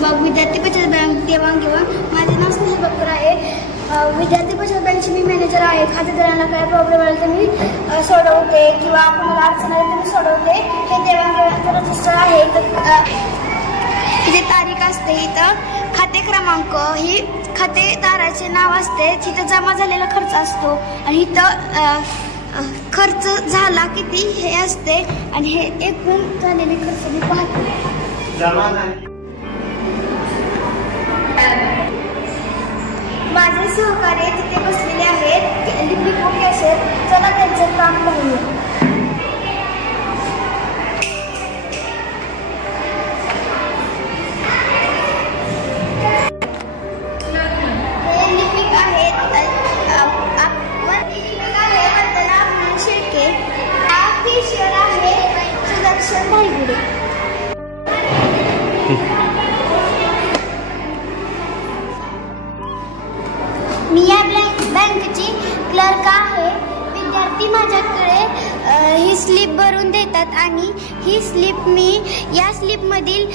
विभाग विद्यार्थी बचत बँक देवाणघेवाण. माझे नाव स्नेहल बक्कर आहे. विद्यार्थी बचत बँकची मी मॅनेजर आहे. खातेदारांना काय प्रॉब्लेम आला तर मी सोडवते किंवा कोणाला अडचण आली तर मी सोडवते. हे देवाणघेवाणचं रजिस्टर आहे. इथे तारीख असते, इथं खाते क्रमांक, ही खातेदाराचे नाव असते, तिथं जमा झालेला खर्च असतो आणि इथं खर्च झाला किती हे असते आणि हे एकूण झालेले खर्च मी पाहते. माझे सहकारी तिथे बसलेले आहेत, लिपिक व कॅशियर. चला त्यांचं काम पाहूया. मी या बँकेची क्लर्क आहे. विद्यार्थी माझ्याकडे ही स्लिप भरून देतात आणि ही स्लिप मी या स्लिपमधील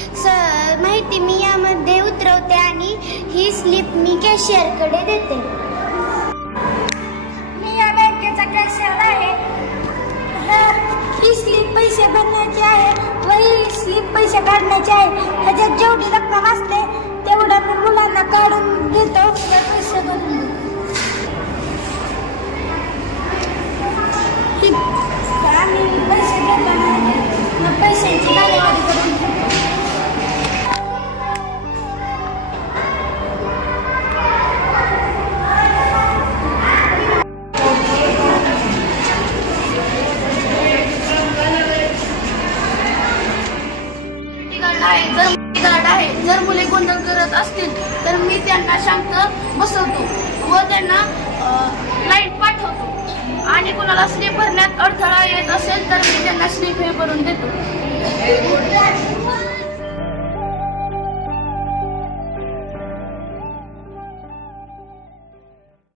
माहिती मी यामध्ये उतरवते आणि ही स्लिप मी कॅशियरकडे देते. मी या बँकेचा कॅशियर आहे. ही स्लिप पैसे भरण्याची आहे व ही स्लिप पैसे काढण्याची आहे. ह्याच्यात जेवढी रक्कम असते तेवढं मी मुलांना काढून देतो, पैसे भरून देतो. आम्ही पैसे घेताना पैशांची कालावधी करून जर मुले गोंधळ करत असतील तर मी त्यांना शांत बसवतो व त्यांना लाईट पाठवतो आणि कोणाला स्लीप भरण्यात अडथळा येत असेल तर मी त्यांना स्लीप हे भरून देतो.